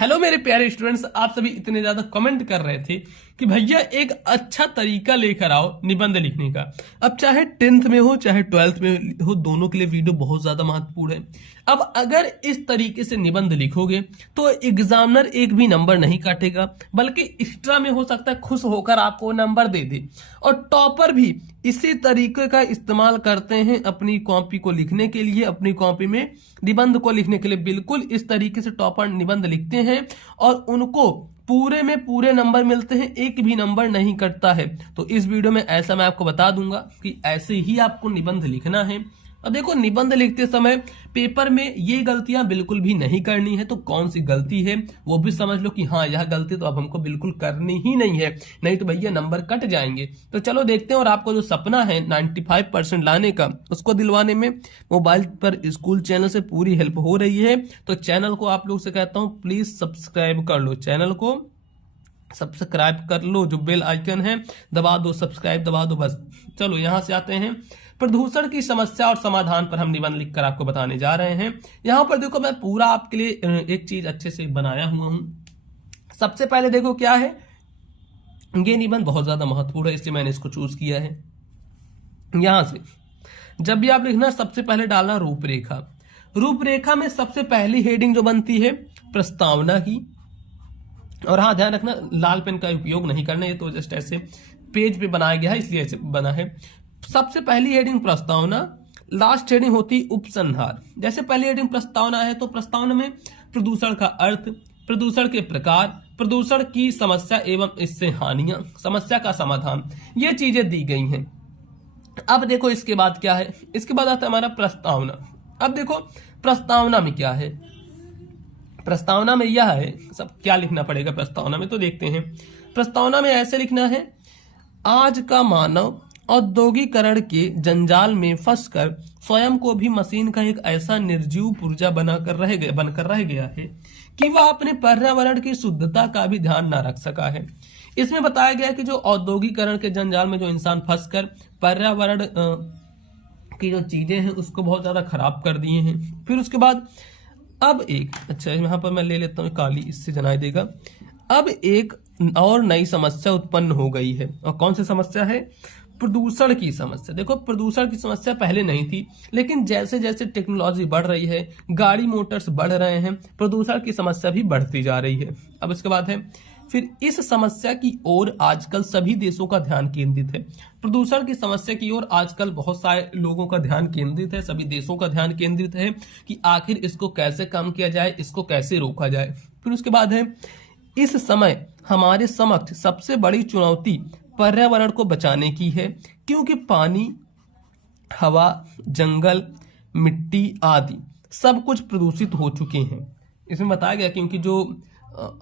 Hello मेरे प्यारे students, आप सभी इतने ज्यादा कमेंट कर रहे थे कि भैया एक अच्छा तरीका लेकर आओ निबंध लिखने का। अब चाहे 10th में हो चाहे 12th में हो, दोनों के लिए वीडियो बहुत ज्यादा महत्वपूर्ण है। अब अगर इस तरीके से निबंध लिखोगे तो एग्जामिनर एक भी नंबर नहीं काटेगा, बल्कि एक्स्ट्रा में हो सकता है खुश होकर आपको नंबर दे दे। और टॉपर भी इसी तरीके का इस्तेमाल करते हैं अपनी कॉपी को लिखने के लिए, अपनी कॉपी में निबंध को लिखने के लिए। बिल्कुल इस तरीके से टॉपर निबंध लिखते हैं और उनको पूरे में पूरे नंबर मिलते हैं, एक भी नंबर नहीं कटता है। तो इस वीडियो में ऐसा मैं आपको बता दूंगा कि ऐसे ही आपको निबंध लिखना है। और देखो, निबंध लिखते समय पेपर में ये गलतियां बिल्कुल भी नहीं करनी है। तो कौन सी गलती है वो भी समझ लो कि हाँ, यह गलती तो अब हमको बिल्कुल करनी ही नहीं है, नहीं तो भैया नंबर कट जाएंगे। तो चलो देखते हैं। और आपको जो सपना है 95% लाने का, उसको दिलवाने में मोबाइल पर स्कूल चैनल से पूरी हेल्प हो रही है। तो चैनल को आप लोग से कहता हूँ प्लीज सब्सक्राइब कर लो, चैनल को सब्सक्राइब कर लो, जो बेल आइकन है दबा दो, सब्सक्राइब दबा दो बस। चलो यहां से आते हैं। प्रदूषण की समस्या और समाधान पर हम निबंध लिखकर आपको बताने जा रहे हैं। यहां पर देखो, मैं पूरा आपके लिए एक चीज अच्छे से बनाया हुआ हूं। सबसे पहले देखो क्या है, ये निबंध बहुत ज्यादा महत्वपूर्ण है, इसलिए मैंने इसको चूज किया है। यहां से जब भी आप लिखना, सबसे पहले डालना रूपरेखा। रूपरेखा में सबसे पहली हेडिंग जो बनती है प्रस्तावना की। और हाँ, ध्यान रखना लाल पेन का उपयोग नहीं करना, ये तो जस्ट ऐसे पेज पे बनाया गया है इसलिए ऐसे बना है। सबसे पहली हेडिंग प्रस्तावना, लास्ट हेडिंग होती उपसंहार। जैसे पहली हेडिंग प्रस्तावना है तो प्रस्तावना में प्रदूषण का अर्थ, प्रदूषण के प्रकार, प्रदूषण की समस्या एवं इससे हानियां, समस्या का समाधान, ये चीजें दी गई हैं। अब देखो इसके बाद क्या है, इसके बाद आता है हमारा प्रस्तावना। अब देखो प्रस्तावना में क्या है, प्रस्तावना में यह है, सब क्या लिखना पड़ेगा प्रस्तावना में तो देखते हैं। प्रस्तावना में ऐसे लिखना है, आज का मानव औद्योगिकरण के जंजाल में फंसकर स्वयं को भी मशीन का एक ऐसा निर्जीव पुर्जा बनकर रह गया है कि वह अपने पर्यावरण की शुद्धता का भी ध्यान न रख सका है। इसमें बताया गया कि जो औद्योगिकरण के जंजाल में जो इंसान फंसकर पर्यावरण की जो चीजें हैं उसको बहुत ज्यादा खराब कर दिए हैं। फिर उसके बाद अब एक, अच्छा यहाँ पर मैं ले लेता हूँ काली, इससे जनाई देगा। अब एक और नई समस्या उत्पन्न हो गई है। और कौन सी समस्या है? प्रदूषण की समस्या। देखो, प्रदूषण की समस्या पहले नहीं थी, लेकिन जैसे जैसे टेक्नोलॉजी बढ़ रही है, गाड़ी मोटर्स बढ़ रहे हैं, प्रदूषण की समस्या भी बढ़ती जा रही है। अब इसके बाद है, फिर इस समस्या की ओर आजकल सभी देशों का ध्यान केंद्रित है। प्रदूषण की समस्या की ओर आजकल बहुत सारे लोगों का ध्यान केंद्रित है, सभी देशों का ध्यान केंद्रित है कि आखिर इसको कैसे कम किया जाए, इसको कैसे रोका जाए। फिर उसके बाद है, इस समय हमारे समक्ष सबसे बड़ी चुनौती पर्यावरण को बचाने की है, क्योंकि पानी, हवा, जंगल, मिट्टी आदि सब कुछ प्रदूषित हो चुके हैं। इसमें बताया गया क्योंकि जो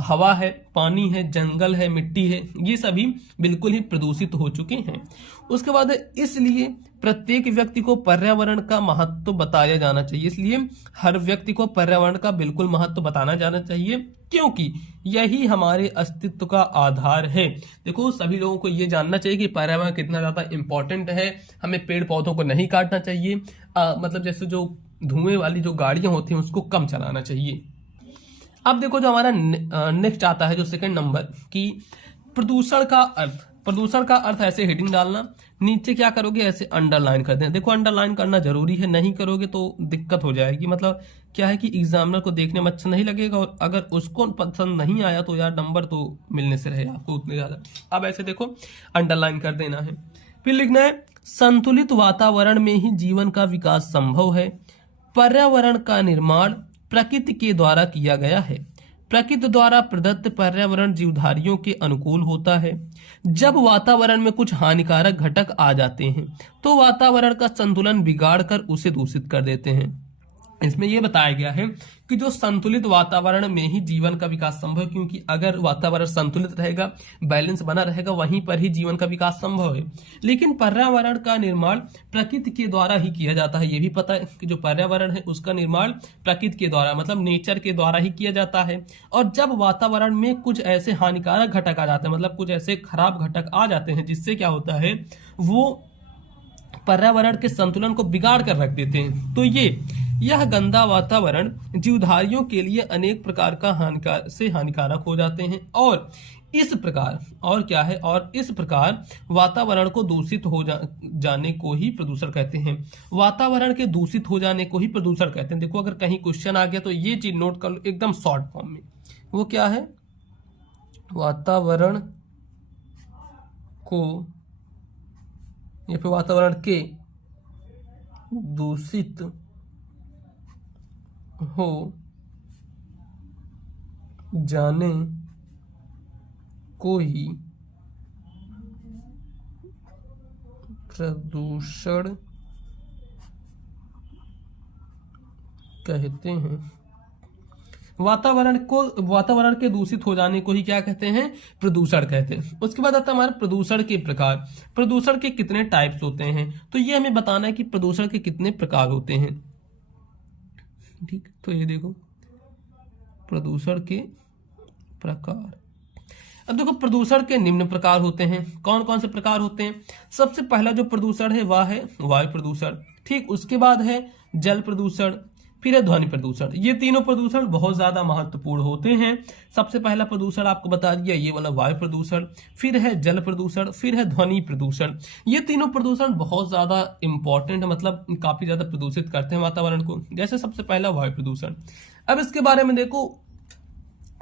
हवा है, पानी है, जंगल है, मिट्टी है, ये सभी बिल्कुल ही प्रदूषित हो चुके हैं। उसके बाद इसलिए प्रत्येक व्यक्ति को पर्यावरण का महत्व बताया जाना चाहिए। इसलिए हर व्यक्ति को पर्यावरण का बिल्कुल महत्व बताना जाना चाहिए, क्योंकि यही हमारे अस्तित्व का आधार है। देखो, सभी लोगों को ये जानना चाहिए कि पर्यावरण कितना ज्यादा इंपॉर्टेंट है। हमें पेड़ पौधों को नहीं काटना चाहिए, मतलब जैसे जो धुएं वाली जो गाड़ियां होती हैं उसको कम चलाना चाहिए। अब देखो, जो हमारा नेक्स्ट आता है, जो सेकंड नंबर की प्रदूषण का अर्थ। प्रदूषण का अर्थ ऐसे हेडिंग डालना, नीचे क्या करोगे, ऐसे अंडरलाइन कर देना। देखो, अंडरलाइन करना जरूरी है, नहीं करोगे तो दिक्कत हो जाएगी। मतलब क्या है कि एग्जामिनर को देखने में अच्छा नहीं लगेगा, और अगर उसको पसंद नहीं आया तो यार नंबर तो मिलने से रहे आपको उतने ज्यादा। अब ऐसे देखो अंडरलाइन कर देना है। फिर लिखना है, संतुलित वातावरण में ही जीवन का विकास संभव है। पर्यावरण का निर्माण प्रकृति के द्वारा किया गया है। प्रकृति द्वारा प्रदत्त पर्यावरण जीवधारियों के अनुकूल होता है। जब वातावरण में कुछ हानिकारक घटक आ जाते हैं तो वातावरण का संतुलन बिगाड़कर उसे दूषित कर देते हैं। इसमें यह बताया गया है कि जो संतुलित वातावरण में ही जीवन का विकास संभव है, क्योंकि अगर वातावरण संतुलित रहेगा, बैलेंस बना रहेगा, वहीं पर ही जीवन का विकास संभव है। लेकिन पर्यावरण का निर्माण प्रकृति के द्वारा ही किया जाता है। ये भी पता है कि जो पर्यावरण है उसका निर्माण प्रकृति के द्वारा, मतलब नेचर के द्वारा ही किया जाता है। और जब वातावरण में कुछ ऐसे हानिकारक घटक आ जाते हैं, मतलब कुछ ऐसे खराब घटक आ जाते हैं, जिससे क्या होता है, वो पर्यावरण के संतुलन को बिगाड़ कर रख देते हैं। तो ये यह गंदा वातावरण जीवधारियों के लिए अनेक प्रकार का हानिकारक हो जाते हैं और इस प्रकार वातावरण को दूषित हो जाने को ही प्रदूषण कहते हैं। वातावरण के दूषित हो जाने को ही प्रदूषण कहते हैं। देखो अगर कहीं क्वेश्चन आ गया तो ये चीज नोट कर लो एकदम शॉर्ट फॉर्म में। वो क्या है? वातावरण को या फिर वातावरण के दूषित हो जाने को ही प्रदूषण कहते हैं। वातावरण के दूषित हो जाने को ही क्या कहते हैं? प्रदूषण कहते हैं। उसके बाद आता है हमारा प्रदूषण के प्रकार। प्रदूषण के कितने टाइप्स होते हैं, तो ये हमें बताना है कि प्रदूषण के कितने प्रकार होते हैं। ठीक, तो ये देखो प्रदूषण के प्रकार। अब देखो प्रदूषण के निम्न प्रकार होते हैं। कौन कौन से प्रकार होते हैं? सबसे पहला जो प्रदूषण है वह है वायु प्रदूषण। ठीक, उसके बाद है जल प्रदूषण, फिर है ध्वनि प्रदूषण। ये तीनों प्रदूषण बहुत ज्यादा महत्वपूर्ण होते हैं। सबसे पहला प्रदूषण आपको बता दिया ये वाला वायु प्रदूषण, फिर है जल प्रदूषण, फिर है ध्वनि प्रदूषण। ये तीनों प्रदूषण बहुत ज्यादा इंपॉर्टेंट है, मतलब काफी ज्यादा प्रदूषित करते हैं वातावरण को। जैसे सबसे पहला वायु प्रदूषण। अब इसके बारे में देखो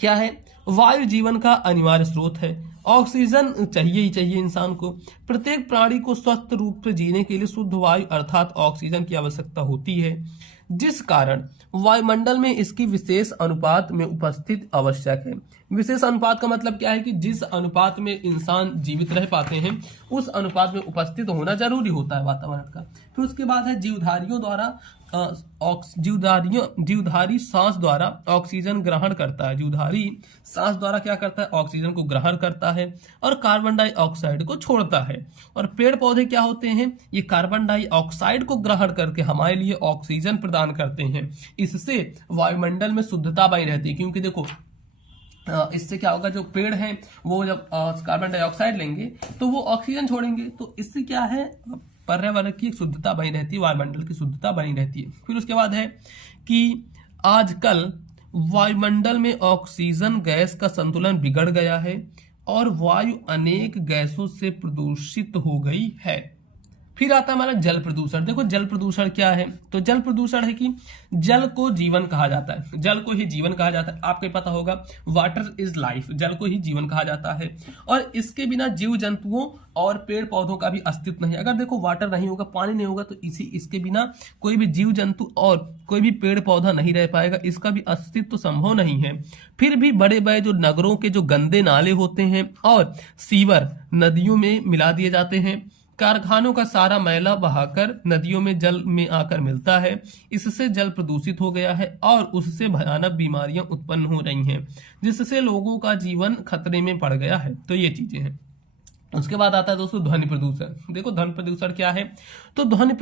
क्या है? वायु जीवन का अनिवार्य स्रोत है। ऑक्सीजन चाहिए ही चाहिए इंसान को। प्रत्येक प्राणी को स्वस्थ रूप से जीने के लिए शुद्ध वायु अर्थात ऑक्सीजन की आवश्यकता होती है, जिस कारण वायुमंडल में इसकी विशेष अनुपात में उपस्थित आवश्यक है। विशेष अनुपात का मतलब क्या है कि जिस अनुपात में इंसान जीवित रह पाते हैं उस अनुपात में उपस्थित होना जरूरी होता है वातावरण का। फिर उसके बाद है जीवधारियों द्वारा जीवधारी सांस द्वारा ऑक्सीजन ग्रहण करता है। जीवधारी सांस द्वारा क्या करता है? ऑक्सीजन को ग्रहण करता है और कार्बन डाइऑक्साइड को छोड़ता है। और पेड़ पौधे क्या होते हैं? ये कार्बन डाइऑक्साइड को ग्रहण करके हमारे लिए ऑक्सीजन प्रदान करते हैं। इससे वायुमंडल में शुद्धता बनी रहती है, क्योंकि देखो इससे क्या होगा, जो पेड़ हैं वो जब कार्बन डाइऑक्साइड लेंगे तो वो ऑक्सीजन छोड़ेंगे, तो इससे क्या है, पर्यावरण की शुद्धता बनी रहती है, वायुमंडल की शुद्धता बनी रहती है। फिर उसके बाद है कि आजकल वायुमंडल में ऑक्सीजन गैस का संतुलन बिगड़ गया है और वायु अनेक गैसों से प्रदूषित हो गई है। फिर आता है हमारा जल प्रदूषण। देखो जल प्रदूषण क्या है? तो जल प्रदूषण है कि जल को जीवन कहा जाता है। जल को ही जीवन कहा जाता है। आपको पता होगा वाटर इज लाइफ, जल को ही जीवन कहा जाता है और इसके बिना जीव जंतुओं और पेड़ पौधों का भी अस्तित्व नहीं। अगर देखो वाटर नहीं होगा, पानी नहीं होगा, तो इसके बिना कोई भी जीव जंतु और कोई भी पेड़ पौधा नहीं रह पाएगा, इसका भी अस्तित्व संभव नहीं है। फिर भी बड़े बड़े जो नगरों के जो गंदे नाले होते हैं और सीवर नदियों में मिला दिए जाते हैं। कारखानों का सारा मैला बहाकर नदियों में जल में आकर मिलता है। इससे जल प्रदूषित हो गया है और उससे भयानक बीमारियां उत्पन्न हो रही हैं, जिससे लोगों का जीवन खतरे में पड़ गया है। तो ये चीजें हैं। उसके बाद आता है दोस्तों ध्वनि प्रदूषण। देखो ध्वनि प्रदूषण क्या है? तो ध्वनि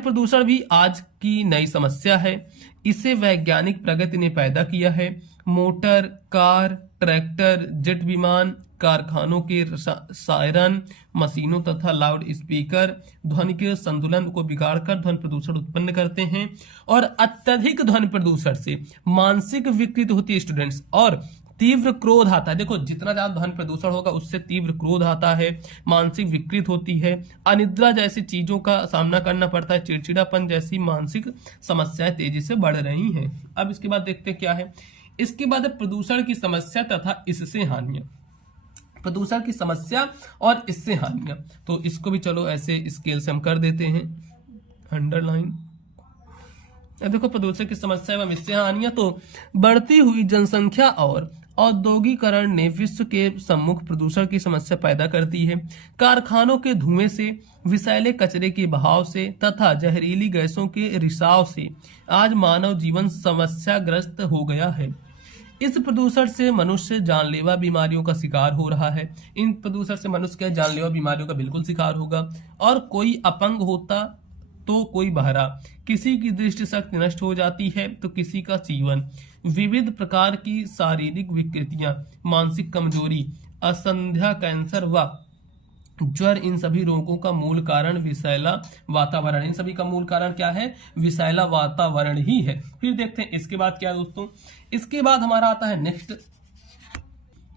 प्रदूषण भी आज की नई समस्या है। इसे वैज्ञानिक प्रगति ने पैदा किया है। मोटर, कार, ट्रैक्टर, जेट विमान, कारखानों के सायरन, मशीनों तथा लाउड स्पीकर ध्वनि के संतुलन को बिगाड़कर ध्वनि प्रदूषण उत्पन्न करते हैं। और अत्यधिक ध्वनि प्रदूषण से मानसिक विकृति होती है स्टूडेंट्स, और तीव्र क्रोध आता है। देखो जितना ज्यादा ध्वनि प्रदूषण होगा उससे तीव्र क्रोध आता है, मानसिक विकृति होती है, अनिद्रा जैसी चीजों का सामना करना पड़ता है, चिड़चिड़ापन जैसी मानसिक समस्याएं तेजी से बढ़ रही हैं। अब इसके बाद देखते हैं क्या है। इसके बाद है प्रदूषण की समस्या तथा इससे हानियां। प्रदूषण की समस्या और इससे हानियां, तो इसको भी चलो ऐसे स्केल से हम कर देते हैं अंडरलाइन। देखो प्रदूषण की समस्या एवं इससे हानियां, तो बढ़ती हुई जनसंख्या और औद्योगिकरण ने विश्व के सम्मुख प्रदूषण की समस्या पैदा करती है। कारखानों के धुएं से, विषैले कचरे के बहाव से तथा जहरीली गैसों के रिसाव से आज मानव जीवन समस्याग्रस्त हो गया है। इस प्रदूषण से मनुष्य जानलेवा बीमारियों का शिकार हो रहा है। इन प्रदूषण से मनुष्य क्या जानलेवा बीमारियों का बिल्कुल शिकार होगा। और कोई अपंग होता तो कोई बहरा, किसी की दृष्टि शक्ति नष्ट हो जाती है तो किसी का जीवन। विविध प्रकार की शारीरिक विकृतियां, मानसिक कमजोरी, असंध्या, कैंसर व ज्वर, इन सभी रोगों का मूल कारण विषैला वातावरण, इन सभी का मूल कारण क्या है? विषैला वातावरण ही है। फिर देखते हैं इसके बाद क्या है दोस्तों। इसके बाद हमारा आता है नेक्स्ट,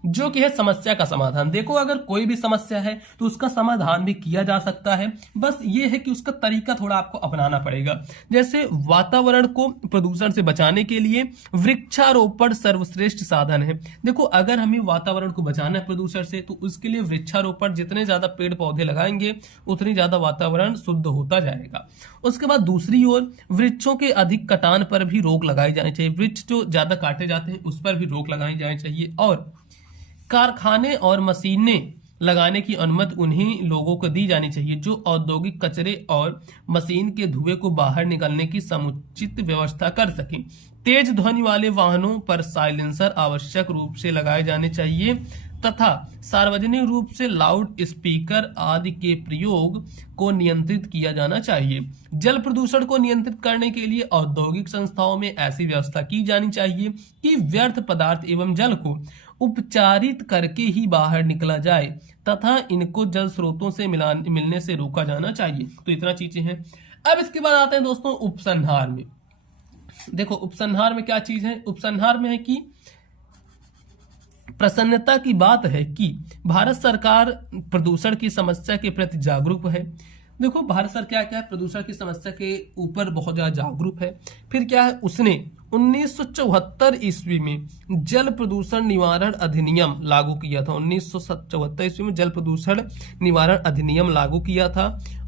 जो कि है समस्या का समाधान। देखो अगर कोई भी समस्या है तो उसका समाधान भी किया जा सकता है, बस ये है कि उसका तरीका थोड़ा आपको अपनाना पड़ेगा। जैसे वातावरण को प्रदूषण से बचाने के लिए वृक्षारोपण सर्वश्रेष्ठ साधन है। देखो अगर हमें वातावरण को बचाना है प्रदूषण से तो उसके लिए वृक्षारोपण, जितने ज्यादा पेड़ पौधे लगाएंगे उतनी ज्यादा वातावरण शुद्ध होता जाएगा। उसके बाद दूसरी ओर वृक्षों के अधिक कटान पर भी रोक लगाई जानी चाहिए। वृक्ष जो ज्यादा काटे जाते हैं उस पर भी रोक लगाई जानी चाहिए। और कारखाने और मशीनें लगाने की अनुमति उन्हीं लोगों को दी जानी चाहिए जो औद्योगिक कचरे और मशीन के धुएं को बाहर निकलने की समुचित व्यवस्था कर सकें। तेज ध्वनि वाले वाहनों पर साइलेंसर आवश्यक रूप से लगाए जाने चाहिए तथा सार्वजनिक रूप से लाउड स्पीकर आदि के प्रयोग को नियंत्रित किया जाना चाहिए। जल प्रदूषण को नियंत्रित करने के लिए औद्योगिक संस्थाओं में ऐसी व्यवस्था की जानी चाहिए कि व्यर्थ पदार्थ एवं जल को उपचारित करके ही बाहर निकला जाए तथा इनको जल स्रोतों से मिलने से रोका जाना चाहिए। तो इतना चीजें हैं। अब इसके बाद आते हैं दोस्तों उपसंहार में। देखो उपसंहार में क्या चीज है? उपसंहार में है कि प्रसन्नता की बात है कि भारत सरकार प्रदूषण की समस्या के प्रति जागरूक है। देखो भारत सरकार क्या है, प्रदूषण की समस्या के ऊपर बहुत ज्यादा जागरूक है। फिर क्या है, उसने 1974 ईस्वी में जल प्रदूषण निवारण अधिनियम लागू किया था। 1974 ईस्वी में जल प्रदूषण निवारण अधिनियम लागू किया था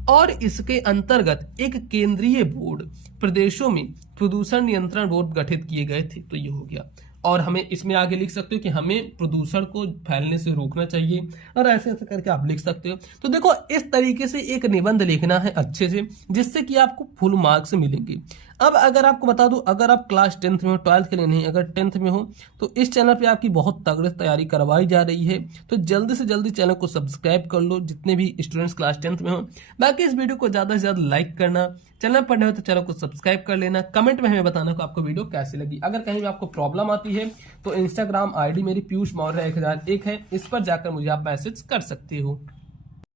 और इसके अंतर्गत एक केंद्रीय बोर्ड, प्रदेशों में प्रदूषण नियंत्रण बोर्ड गठित किए गए थे। तो ये हो गया। और हमें इसमें आगे लिख सकते हो कि हमें प्रदूषण को फैलने से रोकना चाहिए, और ऐसे ऐसे करके आप लिख सकते हो। तो देखो इस तरीके से एक निबंध लिखना है अच्छे से, जिससे कि आपको फुल मार्क्स मिलेंगे। अब अगर आपको बता दूं, अगर आप क्लास 10th में हो, 12th के लिए नहीं, अगर 10th में हो तो इस चैनल पे आपकी बहुत तगड़ी तैयारी करवाई जा रही है। तो जल्दी से जल्दी चैनल को सब्सक्राइब कर लो जितने भी स्टूडेंट्स क्लास 10th में हो। बाकी इस वीडियो को ज्यादा से ज्यादा लाइक करना, चैनल पर नए हो तो चैनल को सब्सक्राइब कर लेना। कमेंट में हमें बताना कि आपको वीडियो कैसी लगी। अगर कहीं भी आपको प्रॉब्लम आती है तो इंस्टाग्राम आईडी मेरी पीयूष मौर्य 1001 है, इस पर जाकर मुझे आप मैसेज कर सकते हो।